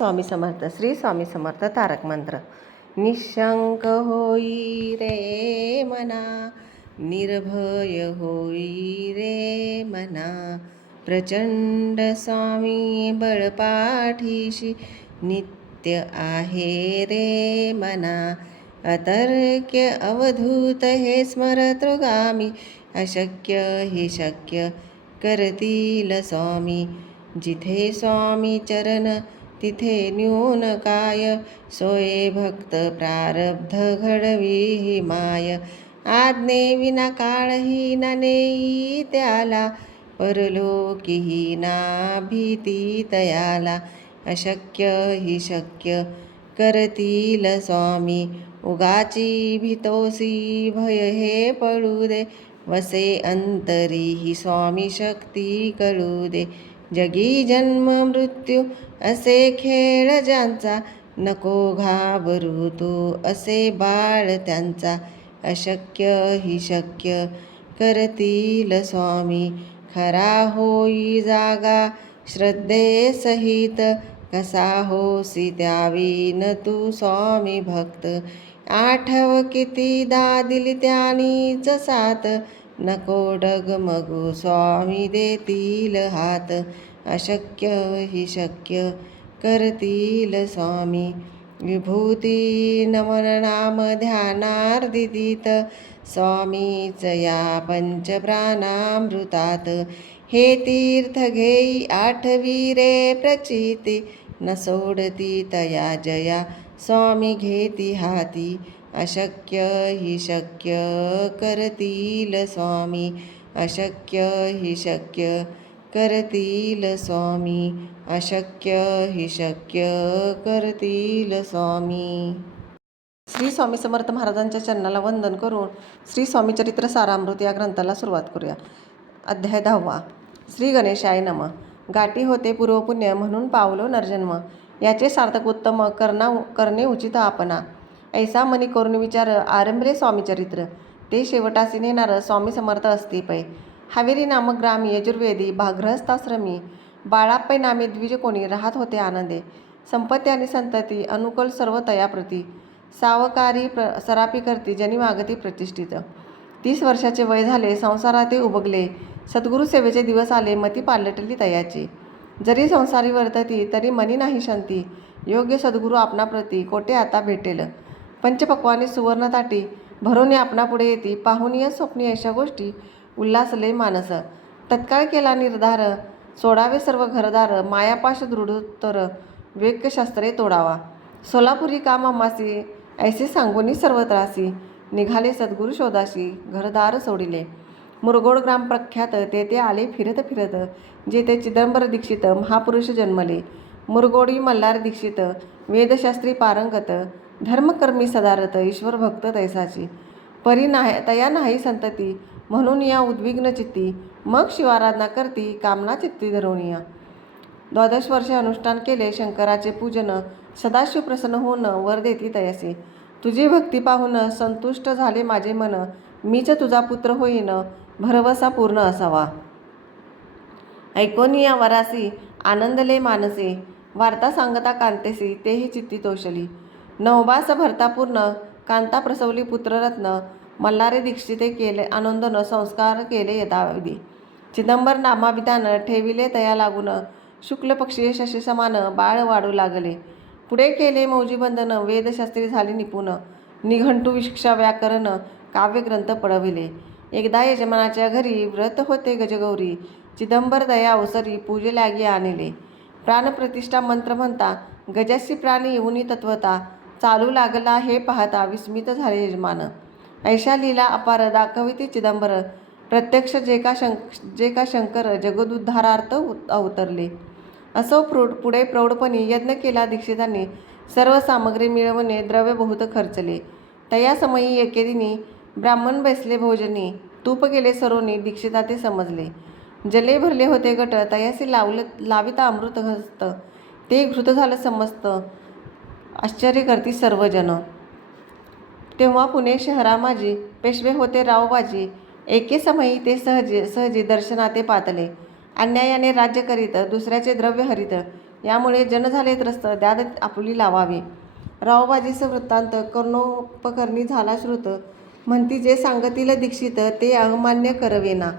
स्वामी समर्थ. श्री स्वामी समर्थ तारक मंत्र. निशंक होई रे मना, निर्भय होई रे मना, प्रचंड स्वामी बळपाठीशी नित्य आहे रे मना. अतर्क्य अवधूत हे स्मरतृगामी, अशक्य हे शक्य करतील स्वामी. जिथे स्वामी चरण तिथे न्यून काय, सोये भक्त प्रारब्ध घडवी माय. आज्ञे विना काळही ना नेई त्याला, परलोकीही ना भीती तयाला. अशक्य ही शक्य करतील स्वामी. उगाची भीतोसी भय हे पळू दे, वसे अंतरी ही स्वामी शक्ती कळू दे. जगी जन्म मृत्यू असे खेळ ज्यांचा, नको घाबरू तू असे बाळ त्यांचा. अशक्य ही शक्य करतील स्वामी. खरा होई जागा श्रद्धेसहित, कसा होसी त्यावीन तू स्वामी भक्त. आठव कितीदा दिली त्यानीच साथ, नको डगमगू स्वामी देतील हात. अशक्य ही शक्य करतील स्वामी. विभूती नमन नाम ध्यानार्दितीत, स्वामीच या पंचप्राणामृतात. हे तीर्थ घेई आठवी रे प्रचिती, न सोडती तया जया स्वामी घेती हाती. अशक्य ही शक्य करतील स्वामी. अशक्य ही शक्य करतील स्वामी. अशक्य ही शक्य करतील स्वामी. श्री स्वामी समर्थ महाराजांच्या चरणाला वंदन करून श्री स्वामी चरित्र सारामृत या ग्रंथाला सुरुवात करूया. अध्याय 10. श्री गणेशाय नमः. गाठी होते पूर्वपुण्य म्हणून पावलो नरजन्म, याचे सार्थक उत्तम करणे उचित आपणा. ऐसा मनी करून विचार आरंभले स्वामी चरित्र, ते शेवटासी नेणार स्वामी समर्थ असती पै. हावेरी नामक ग्रामी यजुर्वेदी गृहस्थाश्रमी बाळाप्पै नामे द्विज कोणी राहत होते आनंदे. संपत्ती आणि संतती अनुकूल सर्व तयाप्रती, सावकारी सरापी करती जनी मागती प्रतिष्ठित. 30 वर्षाचे वय झाले, संसारात उबगले. सद्गुरु सेवेचे दिवस आले, मती पालटली तयाची. जरी संसारी वर्तती तरी मनी नाही शांती, योग्य सद्गुरु आपणाप्रती कोठे आता भेटेल. पंचपक्वानी सुवर्ण ताटी भरोनी आपणापुढे येती, पाहुनिय स्वप्नी अशा गोष्टी उल्हासले मानस. तत्काळ केला निर्धार, सोडावे सर्व घरदार. मायापाश दृढोत्तर वेक्यशास्त्रे तोडावा. सोलापुरी कामामासी ऐसे सांगुनी सर्व त्रासी, निघाले सद्गुरु शोधाशी घरदार सोडिले. मुरगोड ग्राम प्रख्यात तेथे आले फिरत फिरत, जेथे चिदंबर दीक्षित महापुरुष जन्मले. मुरगोडी मल्हार दीक्षित वेदशास्त्री पारंगत, धर्मकर्मी सदारत ईश्वर भक्त तैसाची. परी तया नाही संतती म्हणून या उद्विग्न चित्ती, मग शिवाराधना करती कामना चित्ती धरवणीया. 12 वर्षे अनुष्ठान केले शंकराचे पूजन, सदाशिव प्रसन्न होऊन वर देती तयासी. तुझी भक्ती पाहून संतुष्ट झाले माझे मन, मीच तुझा पुत्र होईन भरवसा पूर्ण असावा. ऐकोनी या वरासी आनंदले मानसे, वार्ता सांगता कांतेसी तेही चित्ती तोषली. 9 भरता पूर्ण कांता प्रसवली पुत्ररत्न, मल्हारे दीक्षिते केले आनंदन संस्कार केले यथाविधी. चिदंबर नामाभिधान ठेविले तया लागून, शुक्ल पक्षी शशी समान बाळ वाढू लागले. पुढे केले मौजी बंधन, वेदशास्त्री झाले निपुण. निघंटू शिक्षा व्याकरण काव्यग्रंथ पळविले. एकदा यजमानाच्या घरी व्रत होते गजगौरी, चिदंबर दया अवसरी पूजे लागी आणले. प्राणप्रतिष्ठा मंत्र म्हणता, गजाशी प्राण येऊनी तत्वता. चालू लागला हे पाहता विस्मित झाले यजमान. ऐशा लीला अपार दाखविती चिदंबर, प्रत्यक्ष जे का शंकर जगदुद्धारार्थ अवतरले. असो पुढे प्रौढपणी यज्ञ केला दीक्षितांनी, सर्व सामग्री मिळवणे द्रव्य बहुत खर्चले. तया समयी एके दिनी ब्राह्मण बैसले भोजनी, तूप गेले सरोनी दीक्षिता ते समजले. जले भरले होते गट, तयासी लाविता अमृत हस्त, ते घृत झालं समस्त आश्चर्य करती सर्वजन. तेव्हा पुणे शहरामाजी पेशवे होते रावबाजी, एके समयी ते सहजी दर्शनाते पातले. अन्यायाने राज्य करीत दुसऱ्याचे द्रव्य हरित, यामुळे जन झाले त्रस्त, द्याद आपुली लावावे. रावबाजीचं वृत्तांत कर्णोपकर्णी झाला श्रुत, म्हणती जे सांगतील दीक्षित ते अमान्य करवेना.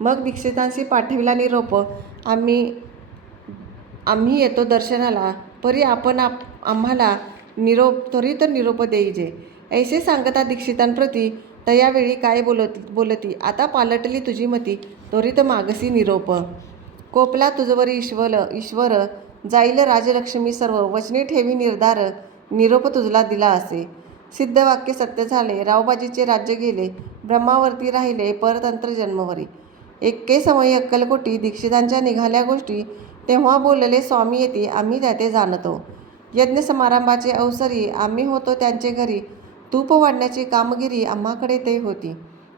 मग दीक्षितांशी पाठविला निरोप, आम्ही येतो दर्शनाला, परी आपण आम्हाला त्वरित निरोप देईजे. ऐसे सांगता दीक्षितांप्रती तयावेळी काय बोलती, आता पालटली तुझी मती, त्वरित मागसी निरोप. कोपला तुझवरी ईश्वर, जाईल राजलक्ष्मी सर्व, वचनी ठेवी निर्धार, निरोप तुझला दिला असे. सिद्ध वाक्य सत्य झाले, रावबाजीचे राज्य गेले, ब्रह्मावरती राहिले परतंत्र जन्मवरी. एक्के समयी अक्कलकोटी, दीक्षितांच्या निघाल्या गोष्टी, तेव्हा बोलले स्वामी येती, आम्ही त्याते जाणतो. यज्ञ समारंभाचे अवसरी, आम्ही होतो त्यांचे घरी, तूप वाढण्याची कामगिरी आम्हाकडे ते होती.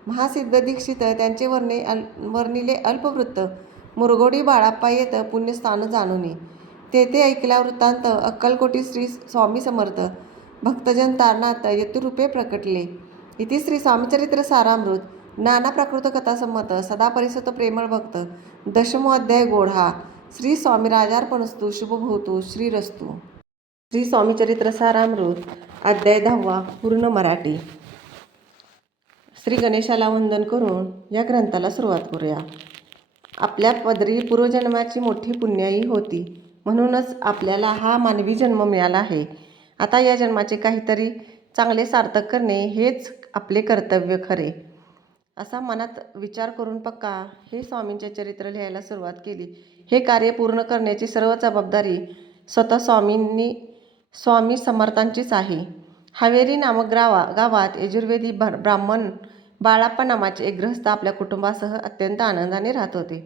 महासिद्ध दीक्षित त्यांचे वर्णिले अल्पवृत्त, मुरगोडी बाळाप्पा येत पुण्यस्थान जाणुनी. तेथे ऐकला वृत्तांत, अक्कलकोटी श्री स्वामी समर्थ, भक्तजन तारणात यतिरूपे प्रकटले. इति श्री स्वामीचरित्र सारामृत, नाना प्राकृत कथा संमत, सदा परिसत प्रेमळ भक्त, दशमो अध्याय गोढा. श्री स्वामी राजार्पणस्तु, शुभभूतु, श्रीरस्तु. श्री स्वामीचरित्र सारामृत, अध्याय 10, पूर्ण मराठी. श्री गणेशाला वंदन करून या ग्रंथाला सुरुवात करूया. आपल्या पदरी पूर्वजन्माची मोठी पुण्याई होती, म्हणूनच आपल्याला हा मानवी जन्म मिळाला आहे. आता या जन्माचे काहीतरी चांगले सार्थक करणे हेच आपले कर्तव्य खरे, असा मनात विचार करून पक्का हे स्वामींचे चरित्र लिहायला सुरुवात केली. हे कार्य पूर्ण करण्याची सर्व जबाबदारी स्वतः स्वामी समर्थांचीच आहे. हावेरी नामक गावात यजुर्वेदी ब्राह्मण बाळाप्पा नावाचे एक गृहस्थ आपल्या कुटुंबासह अत्यंत आनंदाने राहत होते.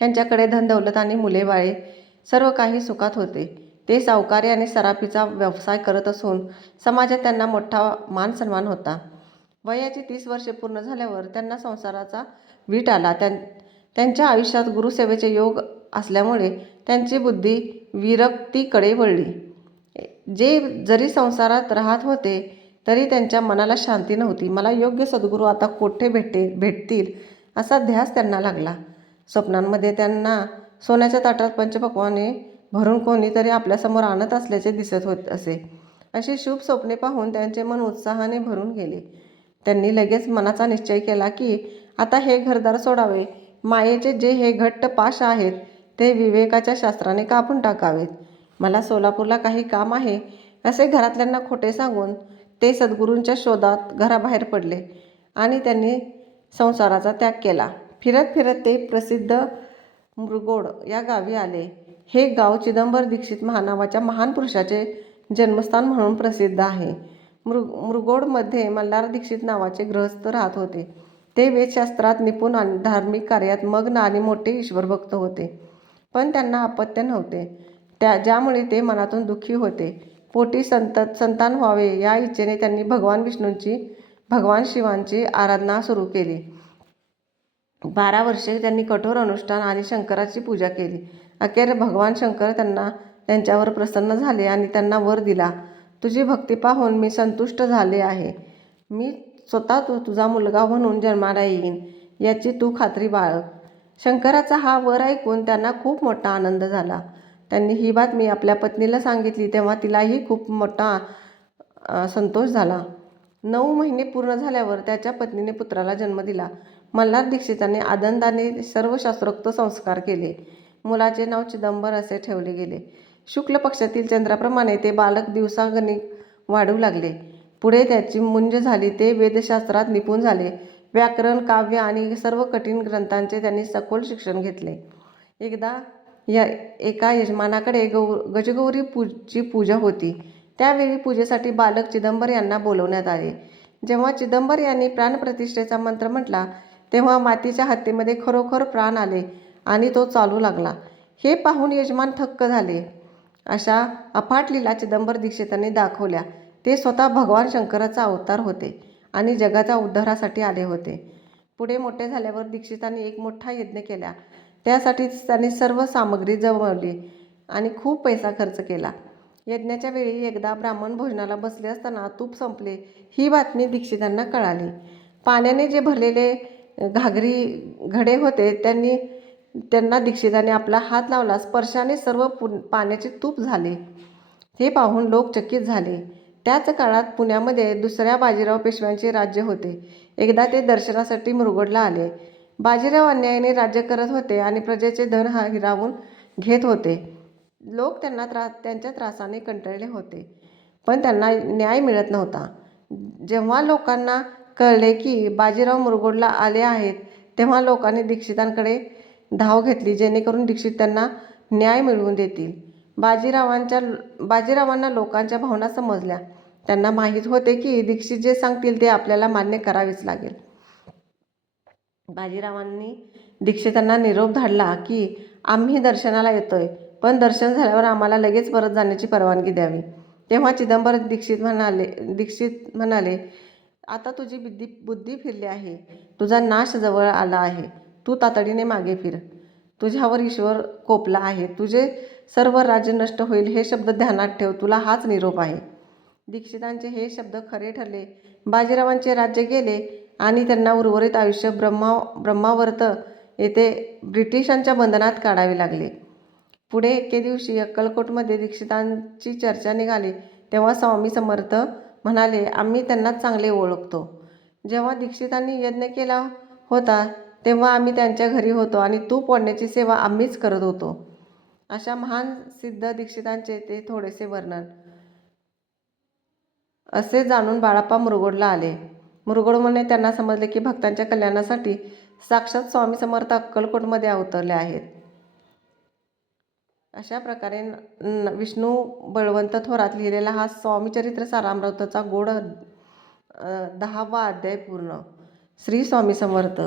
त्यांच्याकडे धनदौलत आणि मुलेबाळे सर्व काही सुखात होते. ते सावकारी आणि सराफीचा व्यवसाय करत असून समाजात त्यांना मोठा मान सन्मान होता. वयाची 30 वर्षे पूर्ण झाल्यावर त्यांना संसाराचा वीट आला. त्यांच्या आयुष्यात गुरुसेवेचे योग असल्यामुळे त्यांची बुद्धी विरक्तीकडे वळली. जरी संसारात राहत होते तरी त्यांच्या मनाला शांती नव्हती. मला योग्य सद्गुरू आता कोठे भेटतील असा ध्यास त्यांना लागला. स्वप्नांमध्ये त्यांना सोन्याच्या ताटात पंचपक्वाने भरून कोणीतरी आपल्यासमोर आणत असल्याचे दिसत होत असे. अशी शुभ स्वप्ने पाहून त्यांचे मन उत्साहाने भरून गेले. त्यांनी लगेच मनाचा निश्चय केला की आता हे घरदार सोडावे. मायेचे जे हे घट्ट पाश आहेत ते विवेकाच्या शास्त्राने कापून टाकावेत. मला सोलापूरला काही काम आहे असे घरातल्यांना खोटे सांगून ते सद्गुरूंच्या शोधात घराबाहेर पडले आणि त्यांनी संसाराचा त्याग केला. फिरत फिरत ते प्रसिद्ध मुरगोड या गावी आले. हे गाव चिदंबर दीक्षित नावाच्या महान पुरुषाचे जन्मस्थान म्हणून प्रसिद्ध आहे. मुरगोडमध्ये मल्हार दीक्षित नावाचे गृहस्थ राहत होते. ते वेदशास्त्रात निपुण आणि धार्मिक कार्यात मग्न आणि मोठे ईश्वरभक्त होते. पण त्यांना अपत्य नव्हते, ज्यामुळे ते मनातून दुःखी होते. पोटी संतान व्हावे या इच्छेने त्यांनी भगवान विष्णूंची, भगवान शिवांची आराधना सुरू केली. 12 वर्षे त्यांनी कठोर अनुष्ठान आणि शंकराची पूजा केली. अखेर भगवान शंकर त्यांच्यावर प्रसन्न झाले आणि त्यांना वर दिला. तुझी भक्ती पाहून मी संतुष्ट झाले आहे. मी स्वतः तुझा मुलगा म्हणून जन्माला येईन याची तू खात्री बाळग. शंकराचा हा वर ऐकून त्यांना खूप मोठा आनंद झाला. त्यांनी ही बातमी आपल्या पत्नीला सांगितली तेव्हा तिलाही खूप मोठा संतोष झाला. 9 महिने पूर्ण झाल्यावर त्याच्या पत्नीने पुत्राला जन्म दिला. मल्हार दीक्षितांनी आनंदाने सर्व शास्त्रोक्त संस्कार केले. मुलाचे नाव चिदंबर असे ठेवले गेले. शुक्ल पक्षातील चंद्राप्रमाणे ते बालक दिवसागणिक वाढू लागले. पुढे त्याची मुंज झाली. ते वेदशास्त्रात निपुण झाले. व्याकरण, काव्य आणि सर्व कठीण ग्रंथांचे त्यांनी सखोल शिक्षण घेतले. एकदा एका यजमानाकडे गजगौरीची पूजा होती. त्यावेळी पूजेसाठी बालक चिदंबर यांना बोलवण्यात आले. जेव्हा चिदंबर यांनी प्राणप्रतिष्ठेचा मंत्र म्हटला तेव्हा मातीच्या हत्तीमध्ये खरोखर प्राण आले आणि तो चालू लागला. हे पाहून यजमान थक्क झाले. अशा अफाट लीला चिदंबर दीक्षितांनी दाखवल्या. ते स्वतः भगवान शंकराचा अवतार होते आणि जगाच्या उद्धारासाठी आले होते. पुढे मोठे झाल्यावर दीक्षितांनी एक मोठा यज्ञ केला. त्यासाठी त्यांनी सर्व सामग्री जमवली आणि खूप पैसा खर्च केला. यज्ञाच्या वेळी एकदा ब्राह्मण भोजनाला बसले असताना तूप संपले ही बातमी दीक्षितांना कळाली. पाण्याने जे भरलेले घागरी घडे होते त्यांनी त्यांना दीक्षिताने आपला हात लावला. स्पर्शाने सर्व पाण्याचे तूप झाले. हे पाहून लोक चकित झाले. त्याच काळात पुण्यामध्ये दुसऱ्या बाजीराव पेशव्यांचे राज्य होते. एकदा ते दर्शनासाठी मुरगुडला आले. बाजीराव अन्यायाने राज्य करत होते आणि प्रजेचे धन हिरावून घेत होते. लोक त्यांच्या त्रासाने कंटाळले होते, पण त्यांना न्याय मिळत नव्हता. जेव्हा लोकांना कळले की बाजीराव मुरगुडला आले आहेत, तेव्हा लोकांनी दीक्षितांकडे धाव घेतली, जेणेकरून दीक्षित त्यांना न्याय मिळवून देतील. बाजीरावांना लोकांच्या भावना समजल्या. त्यांना माहीत होते की दीक्षित जे सांगतील ते आपल्याला मान्य करावेच लागेल. बाजीरावांनी दीक्षितांना निरोप धाडला की आम्ही दर्शनाला येतोय, पण दर्शन झाल्यावर आम्हाला लगेच परत जाण्याची परवानगी द्यावी. तेव्हा चिदंबर दीक्षित म्हणाले, आता तुझी बुद्धी फिरली आहे. तुझा नाश जवळ आला आहे. तू तातडीने मागे फिर. तुझ्यावर ईश्वर कोपला आहे. तुझे सर्व राज्य नष्ट होईल हे शब्द ध्यानात ठेव. तुला हाच निरोप आहे. दीक्षितांचे हे शब्द खरे ठरले. बाजीरावांचे राज्य गेले आणि त्यांना उर्वरित आयुष्य ब्रह्मावर्त येथे ब्रिटिशांच्या बंधनात काढावे लागले. पुढे एके दिवशी अक्कलकोटमध्ये दीक्षितांची चर्चा निघाली. तेव्हा स्वामी समर्थ म्हणाले, आम्ही त्यांना चांगले ओळखतो. जेव्हा दीक्षितांनी यज्ञ केला होता तेव्हा आम्ही त्यांच्या घरी होतो आणि तूप ओढण्याची सेवा आम्हीच करत होतो. अशा महान सिद्ध दीक्षितांचे ते थोडेसे वर्णन. असे जाणून बाळाप्पा मुरगुडला आले. मुरगुडमध्ये त्यांना समजले की भक्तांच्या कल्याणासाठी साक्षात स्वामी समर्थ अक्कलकोटमध्ये अवतरले आहेत. अशा प्रकारे विष्णू बळवंत थोरात लिहिलेला हा स्वामीचरित्र सारामृतचा गोड 10वा अध्याय पूर्ण. श्री स्वामी समर्थ.